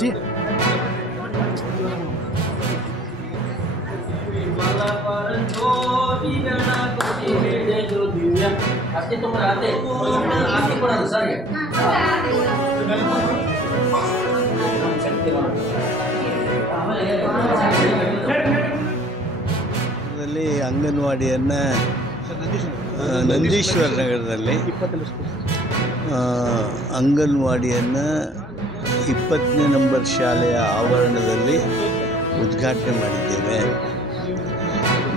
जी ಅಂಗನವಾಡಿಯನ್ನು ನಂದೀಶ್ವರ ನಗರದಲ್ಲಿ ಅಂಗನವಾಡಿಯನ್ನು 20ನೇ ನಂಬರ್ ಶಾಲೆಯ ಆವರಣದಲ್ಲಿ ಉದ್ಘಾಟನೆ ಮಾಡಿದ್ದೇವೆ.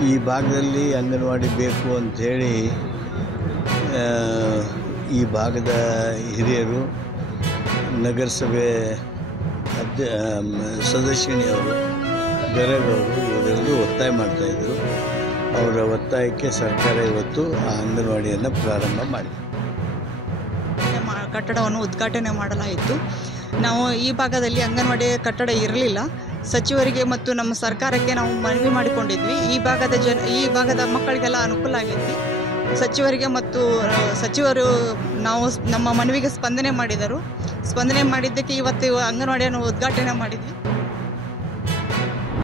ಈ ಭಾಗದಲ್ಲಿ ಅಂಗನವಾಡಿ ಬೇಕು ಅಂಥೇಳಿ ಈ ಭಾಗದ ಹಿರಿಯರು, ನಗರಸಭೆ ಸದಸ್ಯಣಿಯವರು, ಗರಗವರು ಇವರೆಲ್ಲರೂ ಒತ್ತಾಯ ಮಾಡ್ತಾಯಿದ್ರು. ಅವರ ಒತ್ತಾಯಕ್ಕೆ ಸರ್ಕಾರ ಇವತ್ತು ಆ ಅಂಗನವಾಡಿಯನ್ನು ಪ್ರಾರಂಭ ಮಾಡಿದೆ. ಕಟ್ಟಡವನ್ನು ಉದ್ಘಾಟನೆ ಮಾಡಲಾಯಿತು. ನಾವು ಈ ಭಾಗದಲ್ಲಿ ಅಂಗನವಾಡಿ ಕಟ್ಟಡ ಇರಲಿಲ್ಲ. ಸಚಿವರಿಗೆ ಮತ್ತು ನಮ್ಮ ಸರ್ಕಾರಕ್ಕೆ ನಾವು ಮನವಿ ಮಾಡಿಕೊಂಡಿದ್ವಿ. ಈ ಭಾಗದ ಮಕ್ಕಳಿಗೆಲ್ಲ ಅನುಕೂಲ ಆಗೈತಿ. ಸಚಿವರಿಗೆ ಮತ್ತು ಸಚಿವರು ನಮ್ಮ ಮನವಿಗೆ ಸ್ಪಂದನೆ ಮಾಡಿದರು. ಸ್ಪಂದನೆ ಮಾಡಿದ್ದಕ್ಕೆ ಇವತ್ತು ಅಂಗನವಾಡಿಯನ್ನು ಉದ್ಘಾಟನೆ ಮಾಡಿದ್ವಿ.